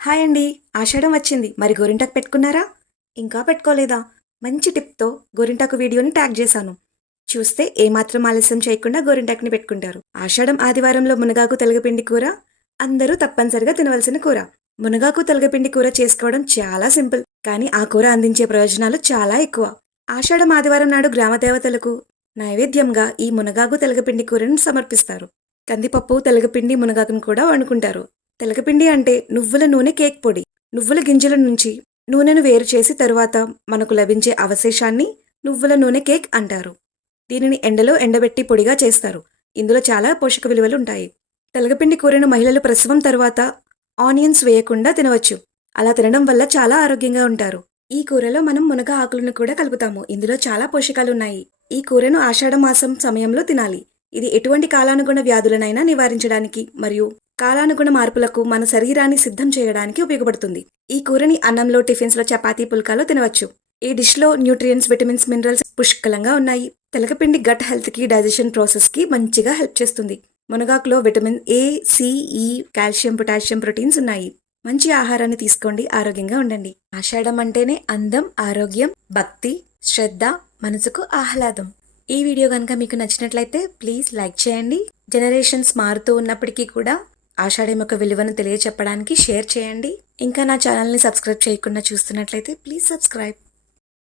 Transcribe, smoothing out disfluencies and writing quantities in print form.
Hi అండి. ఆషాఢం వచ్చింది. మరి గోరింటాకు పెట్టుకున్నారా? ఇంకా పెట్టుకోలేదా? మంచి టిప్‌తో గోరింటాకు వీడియోని ట్యాగ్ చేశాను. చూస్తే ఏమాత్రం ఆలస్యం చేయకుండా గోరింటాకుని పెట్టుకుంటారు. ఆషాఢం ఆదివారంలో మునగాకు తెలగపిండి కూర అందరూ తప్పనిసరిగా తినవలసిన కూర. మునగాకు తెలగపిండి కూర చేసుకోవడం చాలా సింపుల్. కానీ ఆ కూర అందించే ప్రయోజనాలు చాలా ఎక్కువ. ఆషాఢం ఆదివారం నాడు గ్రామ దేవతలకు నైవేద్యంగా ఈ మునగాకు తెలగపిండి కూరను సమర్పిస్తారు. కందిపప్పు, తెలగపిండి, మునగాకును కూడా వండుకుంటారు. తెలగపిండి అంటే నువ్వుల నూనె కేక్ పొడి. నువ్వుల గింజల నుంచి నూనెను వేరు చేసి తరువాత మనకు లభించే అవశేషాన్ని నువ్వుల నూనె కేక్ అంటారు. దీనిని ఎండలో ఎండబెట్టి పొడిగా చేస్తారు. ఇందులో చాలా పోషక విలువలుంటాయి. తెలగపిండి కూరను మహిళలు ప్రసవం తరువాత ఆనియన్స్ వేయకుండా తినవచ్చు. అలా తినడం వల్ల చాలా ఆరోగ్యంగా ఉంటారు. ఈ కూరలో మనం మునగ ఆకులను కూడా కలుపుతాము. ఇందులో చాలా పోషకాలున్నాయి. ఈ కూరను ఆషాఢ మాసం సమయంలో తినాలి. ఇది ఎటువంటి కాలానుగుణ వ్యాధులనైనా నివారించడానికి మరియు కాలానుగుణ మార్పులకు మన శరీరాన్ని సిద్ధం చేయడానికి ఉపయోగపడుతుంది. ఈ కూరని అన్నంలో, టిఫిన్స్‌లో, చపాతీ, పుల్కాలో తినవచ్చు. ఈ డిష్‌లో న్యూట్రియంట్స్, విటమిన్స్, మినరల్స్ పుష్కలంగా ఉన్నాయి. తెలగపిండి గట్ హెల్త్‌కి, డైజెషన్ ప్రాసెస్‌కి మంచిగా హెల్ప్ చేస్తుంది. మునగాకులో విటమిన్ ఏ, సి, ఈ, కాల్షియం, పొటాషియం, ప్రోటీన్స్ ఉన్నాయి. మంచి ఆహారాన్ని తీసుకోండి, ఆరోగ్యంగా ఉండండి. ఆషాఢం అంటేనే అందం, ఆరోగ్యం, భక్తి, శ్రద్ధ, మనసుకు ఆహ్లాదం. ఈ వీడియో గనుక మీకు నచ్చినట్లయితే ప్లీజ్ లైక్ చేయండి. జనరేషన్స్ మారుతూ ఉన్నప్పటికీ కూడా ఆషాఢం యొక్క విలువను తెలియచెప్పడానికి షేర్ చేయండి. ఇంకా నా ఛానల్ని సబ్స్క్రైబ్ చేయకుండా చూస్తున్నట్లయితే ప్లీజ్ సబ్స్క్రైబ్.